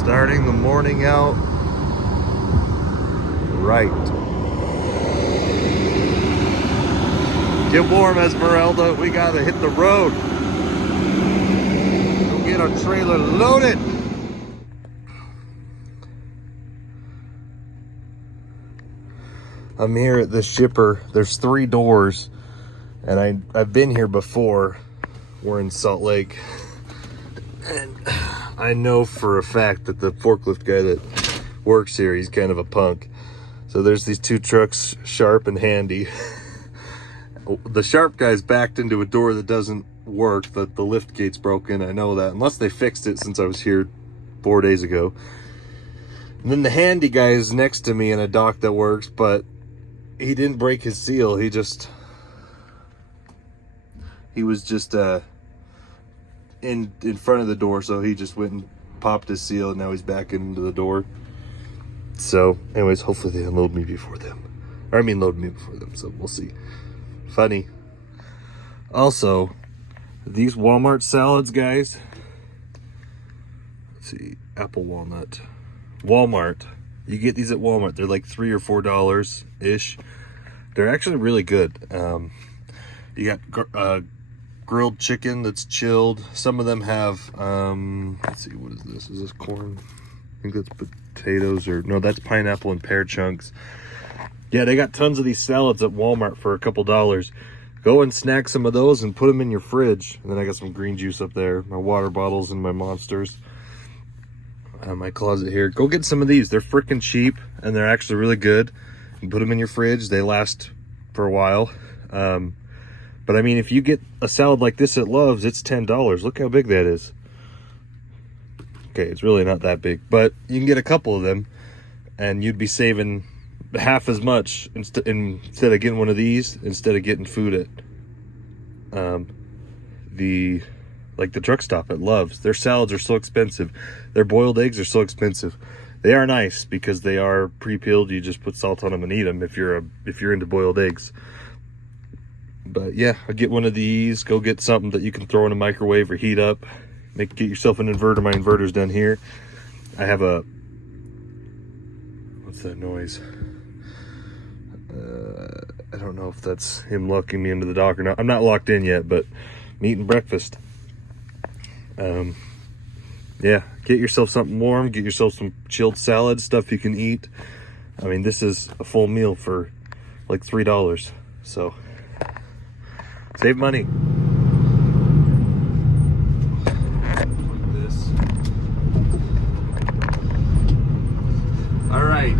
Starting the morning out right. Get warm, Esmeralda. We gotta hit the road. Go get our trailer loaded. I'm here at the shipper. There's 3 doors, and I've been here before. We're in Salt Lake, and I know for a fact that the forklift guy that works here, he's kind of a punk. So there's these 2 trucks, Sharp and Handy. The Sharp guy's backed into a door that doesn't work, that the lift gate's broken. I know that, unless they fixed it since I was here 4 days ago. And then the Handy guy is next to me in a dock that works, but he didn't break his seal. He was just in front of the door, so he just went and popped his seal, and now he's back into the door. So anyways, hopefully they unload me before them, or I mean load me before them, so we'll see. Funny. Also, these Walmart salads, guys, let's see, apple walnut, Walmart, you get these at Walmart. They're like $3 or $4 ish. They're actually really good. You got grilled chicken that's chilled. Some of them have let's see, what is this? Is this corn? I think that's potatoes, or no, that's pineapple and pear chunks. Yeah, they got tons of these salads at Walmart for a couple dollars. Go and snack some of those and put them in your fridge. And then I got some green juice up there, my water bottles and my Monsters. My closet here. Go get some of these. They're freaking cheap, and they're actually really good. You put them in your fridge. They last for a while. But I mean, if you get a salad like this at Love's, it's $10. Look how big that is. Okay, it's really not that big, but you can get a couple of them, and you'd be saving half as much instead of getting one of these, instead of getting food at the truck stop at Love's. Their salads are so expensive. Their boiled eggs are so expensive. They are nice because they are pre-peeled. You just put salt on them and eat them if you're into boiled eggs. But yeah, I'll get one of these. Go get something that you can throw in a microwave or heat up. Get yourself an inverter. My inverter's done here. I have a, what's that noise? I don't know if that's him locking me into the dock or not. I'm not locked in yet, but I'm eating breakfast. Yeah, get yourself something warm. Get yourself some chilled salad, stuff you can eat. I mean, this is a full meal for like $3. So save money. All right.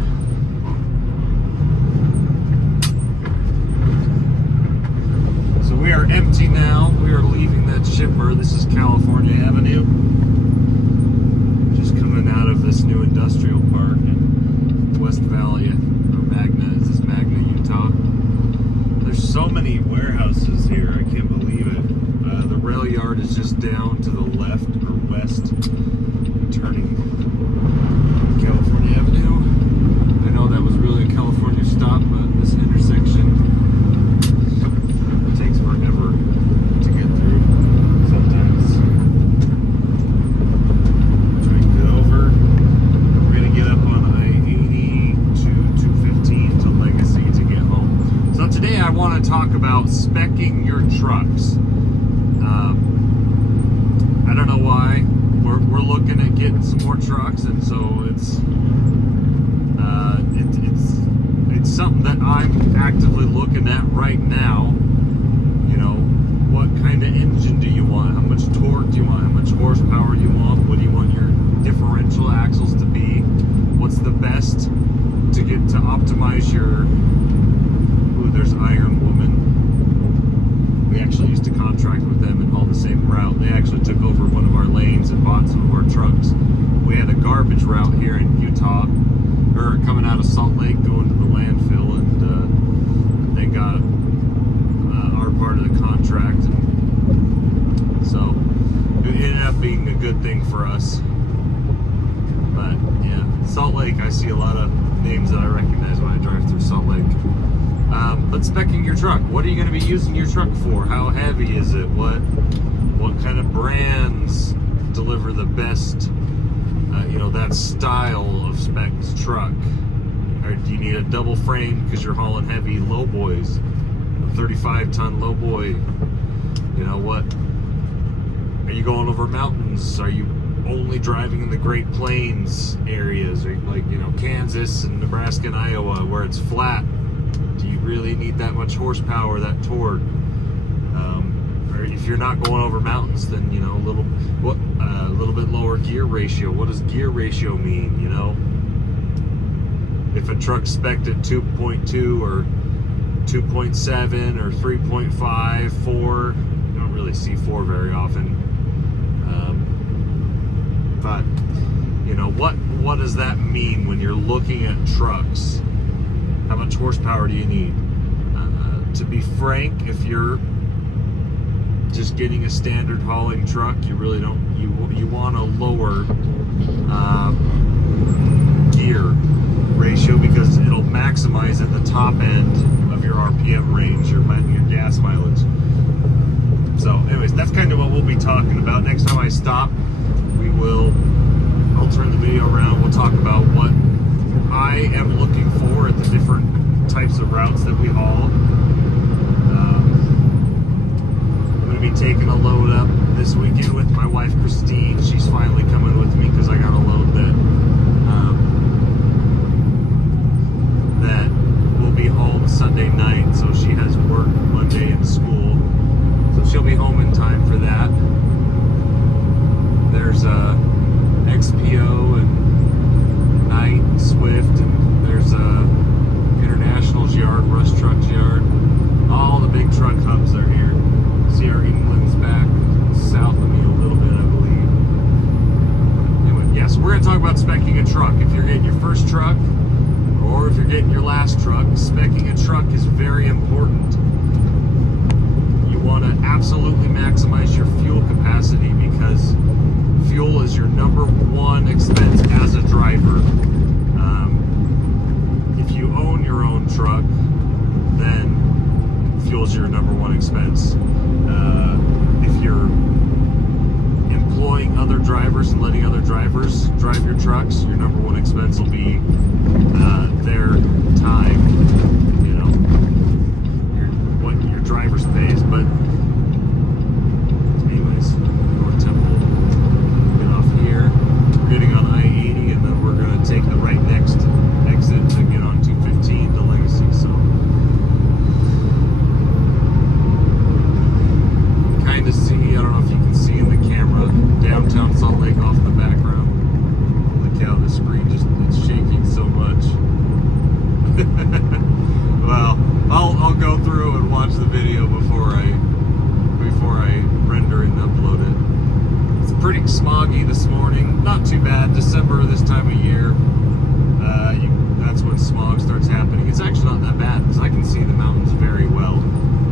So we are empty now. We are leaving that shipper. This is California Avenue. Just coming out of this new industrial park in West Valley, or Magna. Is this Magna, Utah? There's so many warehouses here. I can't believe it. The rail yard is just down to the left or west, turning California Avenue. I know that was really a California stop, but this intersection takes forever to get through sometimes. Try to get over. We're going to get up on I-80 to 215 to Legacy to get home. So today I want to talk about speccing your trucks. I don't know why. We're looking at getting some more trucks, and so it's something that I'm actively looking at right now. You know, what kind of engine do you want? How much torque do you want? How much horsepower do you want? What do you want your differential axles to be? What's the best to get to optimize your... Ooh, there's Iron Woman. We actually used to contract with them and haul the same route. They actually took over one of our lanes and bought some of our trucks. We had a garbage route here in Utah, or coming out of Salt Lake going to the landfill, and they got our part of the contract, and so it ended up being a good thing for us. But yeah, Salt Lake, I see a lot of names that I recognize when I drive through Salt Lake. But speccing your truck, what are you going to be using your truck for? How heavy is it? What kind of brands deliver the best that style of spec truck? Or do you need a double frame because you're hauling heavy low boys, a 35-ton low boy? You know what? Are you going over mountains? Are you only driving in the Great Plains areas, or like Kansas and Nebraska and Iowa where it's flat? Do you really need that much horsepower, that torque? Or if you're not going over mountains, then a little bit lower gear ratio. What does gear ratio mean? If a truck's spec'd at 2.2 or 2.7 or 3.5, 4, you don't really see 4 very often. But what does that mean when you're looking at trucks? How much horsepower do you need? To be frank, if you're just getting a standard hauling truck, you really don't. You want a lower gear ratio because it'll maximize at the top end of your RPM range, your gas mileage. So, anyways, that's kind of what we'll be talking about. Next time I stop, I'll turn the video around. We'll talk about what I am looking for at the different types of routes that we haul. I'm going to be taking a load up this weekend with my wife Christine. She's finally coming with me because I got a load that will be home Sunday night. So she has work Monday in school, so she'll be home in time for that. There's XPO and Knight and Swift, and there's International's yard, Rush Truck's yard. All the big truck hubs are here. CR England's back south of me a little bit, I believe. Anyway, yeah, so we're going to talk about speccing a truck. If you're getting your first truck, or if you're getting your last truck, speccing a truck is very important. You want to absolutely maximize your fuel capacity because fuel is your number one expense as a driver. If you own your own truck, then fuel's your number one expense. If you're employing other drivers and letting other drivers drive your trucks, your number one expense will be their time. What your driver's pays. But anyways, North Temple. Here, we're getting on I-80, and then we're going to take the right next exit to get on 215 to Legacy. So, kind of see, I don't know if you can see in the camera, downtown Salt Lake off in the background. Holy cow, the screen it's shaking so much. Well, I'll go through and watch the video before I render and upload it. It's pretty smoggy this morning. Not too bad. December this time of year, that's when smog starts happening. It's actually not that bad because I can see the mountains very well.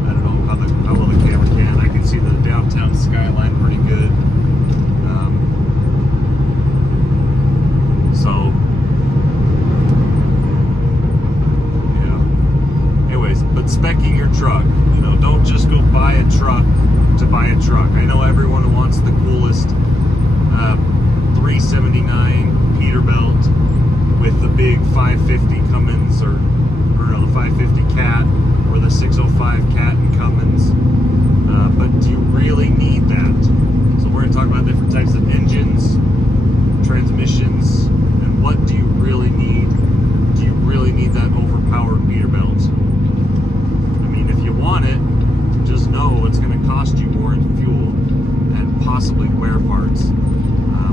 I don't know how well the camera can. I can see the downtown skyline pretty good. So, yeah. Anyways, but speccing your truck. Don't just go buy a truck to buy a truck. I know everyone wants the coolest 379 Peterbilt with the big 550 Cummins or the 550 Cat or the 605 Cat and Cummins. But do you really need that? So we're going to talk about different types of engines, transmissions, and what do you really need? Do you really need that overpowered Peterbilt? I mean, if you want it, just know it's going to cost you more in fuel and possibly wear parts.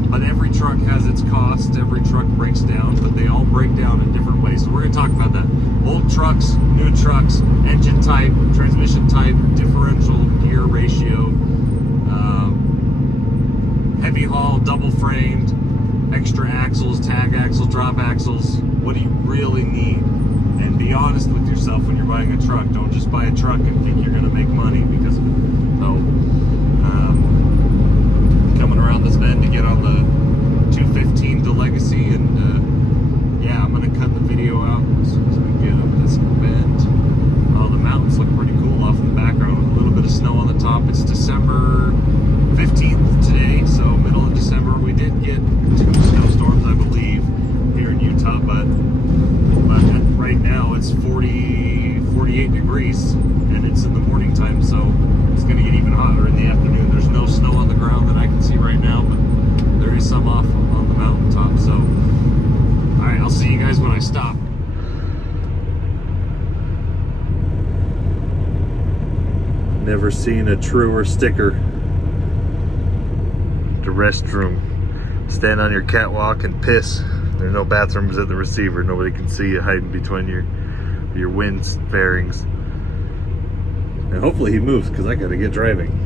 But every truck has its cost. Every truck breaks down, but they all break down in different ways. So we're going to talk about that. Old trucks, new trucks, engine type, transmission type, differential gear ratio, heavy haul, double framed, extra axles, tag axles, drop axles. What do you really need? And be honest with yourself when you're buying a truck. Don't just buy a truck and think you're going to make money because of it. So, coming around this bend to get on the 215 to Legacy, and yeah, I'm going to cut the video out as soon as we get up this bend. Oh, the mountains look pretty cool off in the background with a little bit of snow on the top. It's December 15th today, so middle of December. We did get 2 snowstorms. some off on the mountaintop. So, all right, I'll see you guys when I stop. Never seen a truer sticker. The restroom. Stand on your catwalk and piss. There are no bathrooms at the receiver. Nobody can see you hiding between your wind fairings. And hopefully he moves, because I gotta get driving.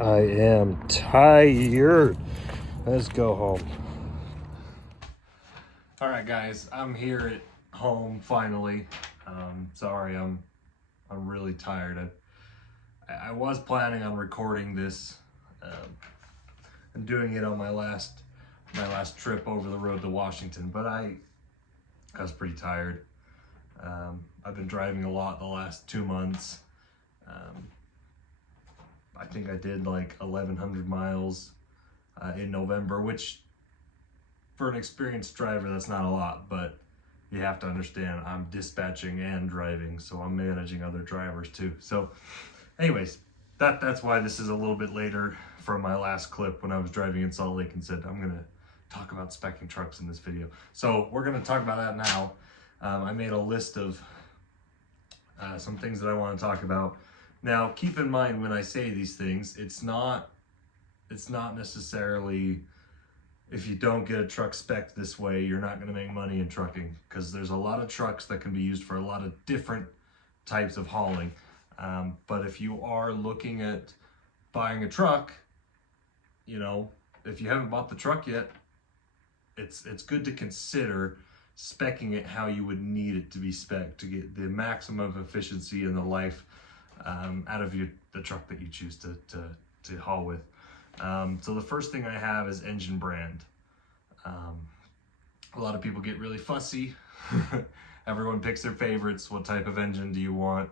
I am tired. Let's go home. All right, guys, I'm here at home finally. Sorry, I'm really tired. I was planning on recording this and doing it on my last trip over the road to Washington, but I was pretty tired. I've been driving a lot the last 2 months. I think I did like 1,100 miles in November, which for an experienced driver, that's not a lot, but you have to understand I'm dispatching and driving, so I'm managing other drivers too. So anyways, that's why this is a little bit later from my last clip when I was driving in Salt Lake and said I'm gonna talk about speccing trucks in this video. So we're gonna talk about that now. I made a list of some things that I want to talk about. Now, keep in mind when I say these things, it's not necessarily, if you don't get a truck spec'd this way, you're not going to make money in trucking, because there's a lot of trucks that can be used for a lot of different types of hauling. But if you are looking at buying a truck, you know, if you haven't bought the truck yet, it's good to consider speccing it how you would need it to be spec'd to get the maximum efficiency and the life out of the truck that you choose to haul with. So the first thing I have is engine brand. A lot of people get really fussy. Everyone picks their favorites. What type of engine do you want?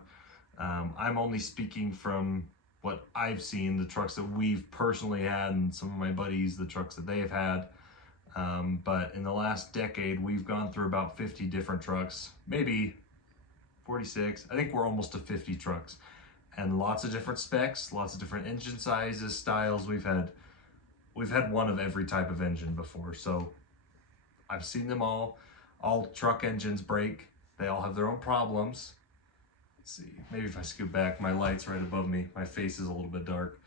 I'm only speaking from what I've seen, the trucks that we've personally had, and some of my buddies, the trucks that they have had. But in the last decade, we've gone through about 50 different trucks, maybe 46. I think we're almost to 50 trucks, and lots of different specs, lots of different engine sizes, styles. We've had one of every type of engine before, so I've seen them all. All truck engines break. They all have their own problems. Let's see, maybe if I scoot back, my light's right above me. My face is a little bit dark.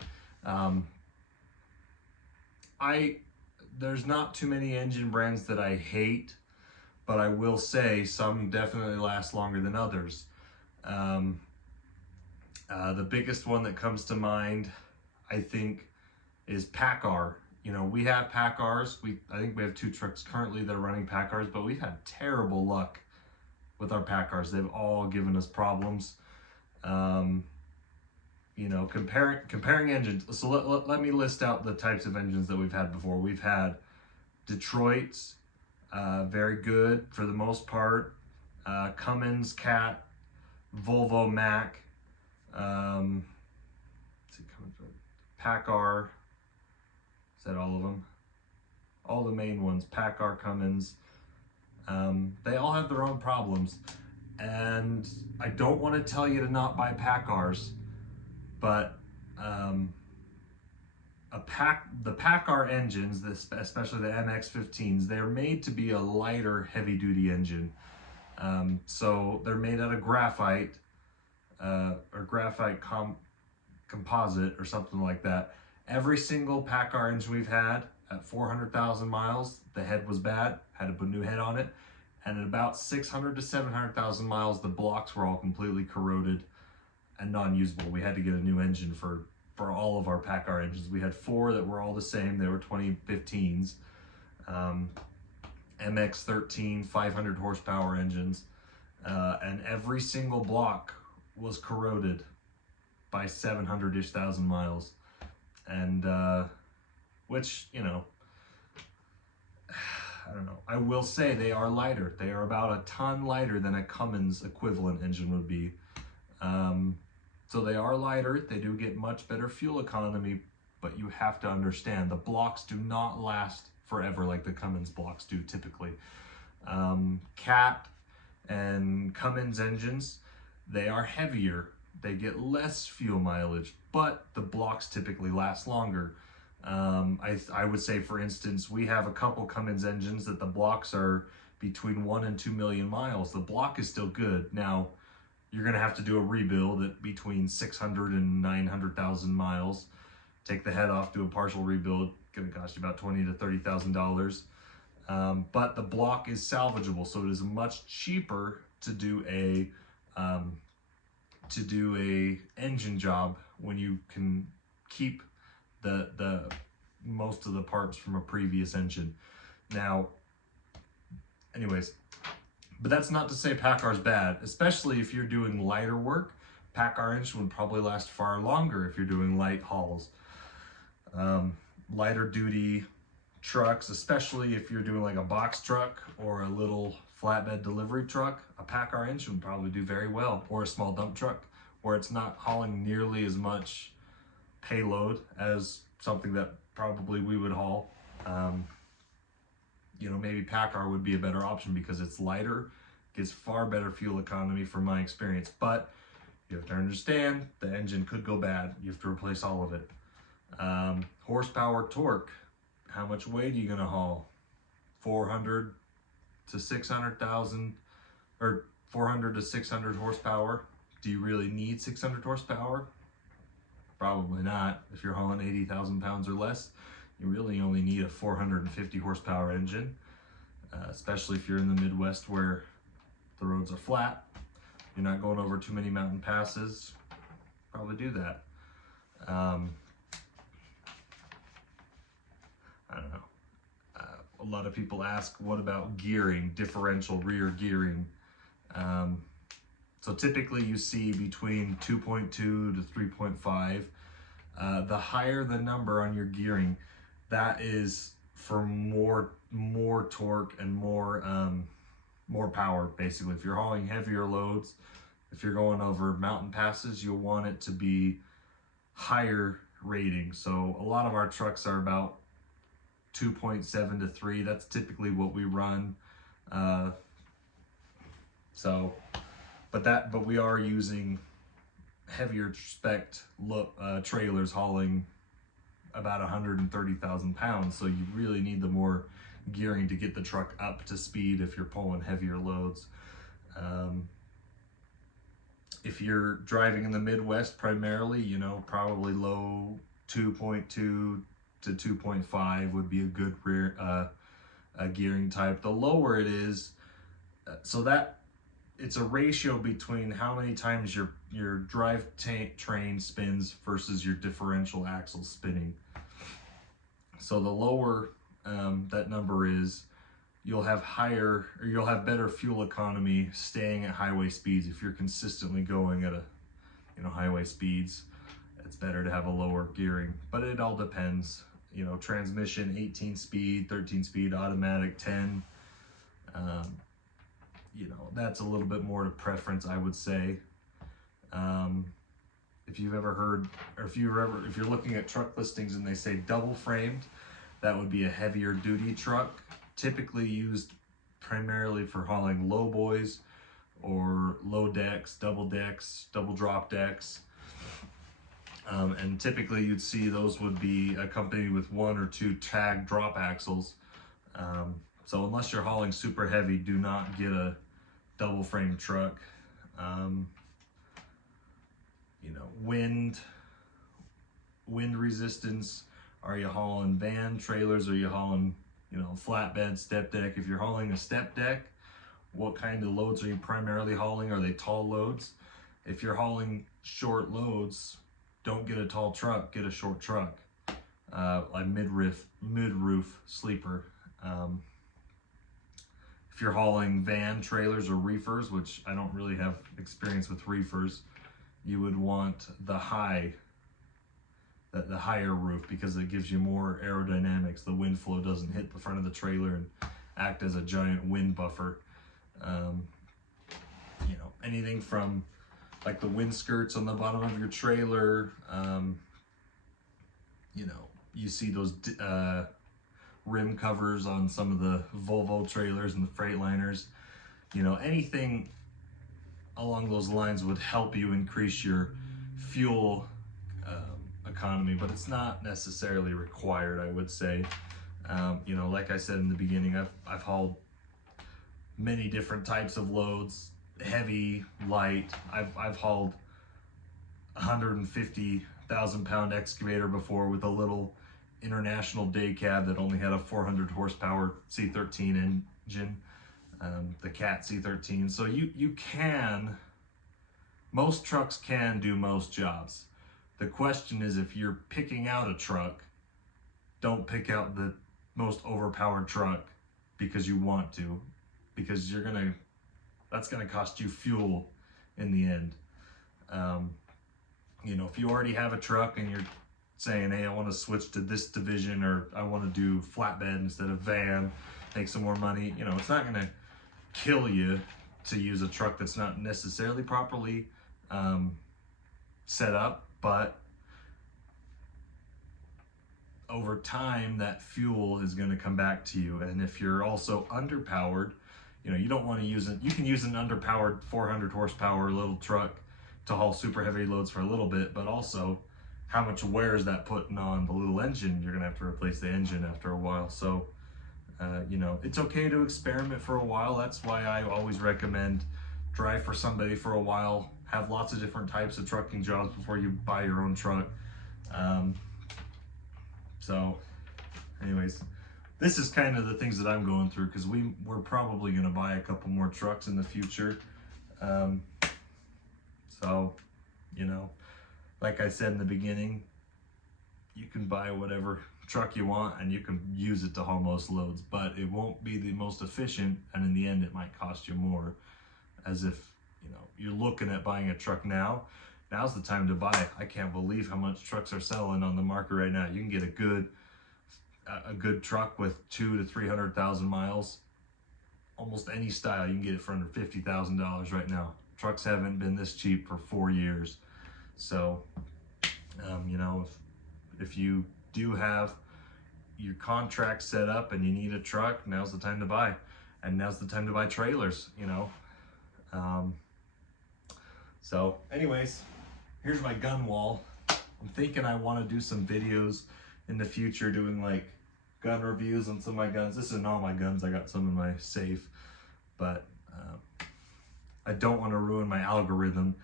There's not too many engine brands that I hate, but I will say some definitely last longer than others. The biggest one that comes to mind, I think, is PACCAR. You know, we have PACCARs. I think we have 2 trucks currently that are running PACCARs, but we've had terrible luck with our PACCARs. They've all given us problems. You know, comparing engines. So let me list out the types of engines that we've had before. We've had Detroit's, very good for the most part. Cummins, Cat, Volvo, Mack. PACCAR. Is that all of them? All the main ones: PACCAR, Cummins, They all have their own problems, and I don't want to tell you to not buy PACCARs, but the PACCAR engines, especially the MX-15s, they're made to be a lighter, heavy-duty engine. So they're made out of graphite or graphite composite or something like that. Every single PACCAR engine we've had at 400,000 miles, the head was bad, had to put a new head on it. And at about 600 to 700,000 miles, the blocks were all completely corroded and non-usable. We had to get a new engine for all of our PACCAR engines. We had 4 that were all the same. They were 2015s. MX-13 500 horsepower engines. And every single block was corroded by 700-ish thousand miles. And, which, you know, I don't know. I will say they are lighter. They are about a ton lighter than a Cummins equivalent engine would be. So they are lighter. They do get much better fuel economy, but you have to understand the blocks do not last forever like the Cummins blocks do typically. Cat and Cummins engines, they are heavier. They get less fuel mileage, but the blocks typically last longer. I would say, for instance, we have a couple Cummins engines that the blocks are between 1 and 2 million miles. The block is still good. Now, you're going to have to do a rebuild at between 600 and 900,000 miles. Take the head off, do a partial rebuild. Going to cost you about $20,000 to $30,000. But the block is salvageable, so it is much cheaper to do a engine job when you can keep the most of the parts from a previous engine. Now, anyways, but that's not to say PACCAR's bad, especially if you're doing lighter work. PACCAR engine would probably last far longer if you're doing light hauls. Lighter duty trucks, especially if you're doing like a box truck or a little flatbed delivery truck, a PACCAR engine would probably do very well, or a small dump truck where it's not hauling nearly as much payload as something that probably we would haul. You know, maybe PACCAR would be a better option because it's lighter, gives far better fuel economy from my experience. But you have to understand the engine could go bad. You have to replace all of it. Horsepower, torque. How much weight are you gonna haul? 400 to 600,000, or 400 to 600 horsepower. Do you really need 600 horsepower? Probably not. If you're hauling 80,000 pounds or less, you really only need a 450 horsepower engine, especially if you're in the Midwest where the roads are flat. You're not going over too many mountain passes. Probably do that. I don't know. A lot of people ask, what about gearing, differential rear gearing? So typically you see between 2.2 to 3.5. The higher the number on your gearing, that is for more torque and more power, basically. If you're hauling heavier loads, if you're going over mountain passes, you'll want it to be higher rating. So a lot of our trucks are about 2.7 to 3. That's typically what we run. But we are using heavier spec trailers hauling about 130,000 pounds. So you really need the more gearing to get the truck up to speed if you're pulling heavier loads. If you're driving in the Midwest primarily, you know, probably low 2.2 to 2.5 would be a good rear gearing type. The lower it is, so that it's a ratio between how many times your drive train spins versus your differential axle spinning. So the lower that number is, you'll have better fuel economy staying at highway speeds. If you're consistently going at highway speeds, it's better to have a lower gearing, but it all depends. You know, transmission, 18 speed, 13 speed, automatic, 10. You know, that's a little bit more to preference, I would say. If you've ever heard, or if you're looking at truck listings and they say double framed, that would be a heavier duty truck, typically used primarily for hauling low boys or low decks, double drop decks. And typically you'd see those would be accompanied with 1 or 2 tag drop axles. So unless you're hauling super heavy, do not get a double frame truck. You know, wind resistance. Are you hauling van trailers? Are you hauling, you know, flatbed, step deck? If you're hauling a step deck, what kind of loads are you primarily hauling? Are they tall loads? If you're hauling short loads, don't get a tall truck, get a short truck, like mid-roof sleeper. If you're hauling van trailers or reefers, which I don't really have experience with reefers, you would want the higher roof, because it gives you more aerodynamics. The wind flow doesn't hit the front of the trailer and act as a giant wind buffer. You know, anything from like the wind skirts on the bottom of your trailer. You know, you see those rim covers on some of the Volvo trailers and the Freightliners. You know, anything along those lines would help you increase your fuel economy, but it's not necessarily required, I would say. You know, like I said in the beginning, I've hauled many different types of loads, heavy, light. I've hauled 150,000 pound excavator before with a little international day cab that only had a 400 horsepower C13 engine, the Cat C13. So you can, most trucks can do most jobs. The question is, if you're picking out a truck, don't pick out the most overpowered truck because you want to, because that's gonna cost you fuel in the end. You know, if you already have a truck and you're saying, hey, I want to switch to this division, or I want to do flatbed instead of van, make some more money, you know, it's not gonna kill you to use a truck that's not necessarily properly set up, but over time that fuel is going to come back to you. And if you're also underpowered, you know, you don't want to use it. You can use an underpowered 400 horsepower little truck to haul super heavy loads for a little bit, but also how much wear is that putting on the little engine? You're gonna have to replace the engine after a while. So you know, it's okay to experiment for a while. That's why I always recommend drive for somebody for a while, have lots of different types of trucking jobs before you buy your own truck. So anyways, this is kind of the things that I'm going through, because we're probably going to buy a couple more trucks in the future. So, you know, like I said in the beginning, you can buy whatever truck you want and you can use it to haul most loads, but it won't be the most efficient, and in the end it might cost you more. As if, you know, you're looking at buying a truck now, now's the time to buy it. I can't believe how much trucks are selling on the market right now. You can get a good truck with 200,000 to 300,000 miles, almost any style. You can get it for under $50,000 right now. Trucks haven't been this cheap for 4 years. So, you know, if you do have your contract set up and you need a truck, now's the time to buy. And now's the time to buy trailers, you know. So anyways, here's my gun wall. I'm thinking I want to do some videos in the future doing like gun reviews on some of my guns. This isn't all my guns, I got some in my safe, but I don't want to ruin my algorithm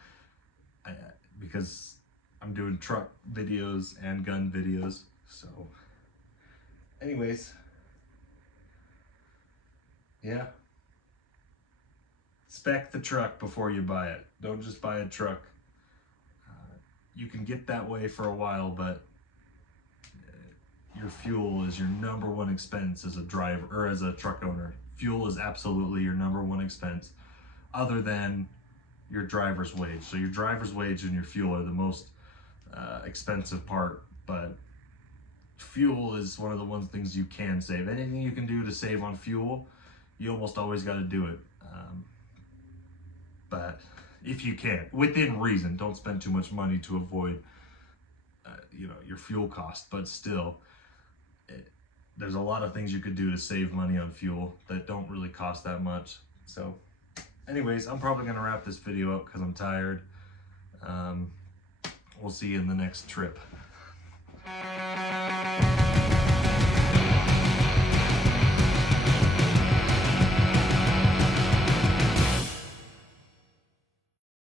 because I'm doing truck videos and gun videos. So anyways, yeah, spec the truck before you buy it. Don't just buy a truck. You can get that way for a while, but your fuel is your number one expense as a driver or as a truck owner. Fuel is absolutely your number one expense, other than your driver's wage. So your driver's wage and your fuel are the most expensive part, but fuel is one of the things you can save. Anything you can do to save on fuel, you almost always got to do it. But if you can, within reason, don't spend too much money to avoid you know, your fuel cost. But still, there's a lot of things you could do to save money on fuel that don't really cost that much. So anyways, I'm probably gonna wrap this video up because I'm tired. We'll see you in the next trip.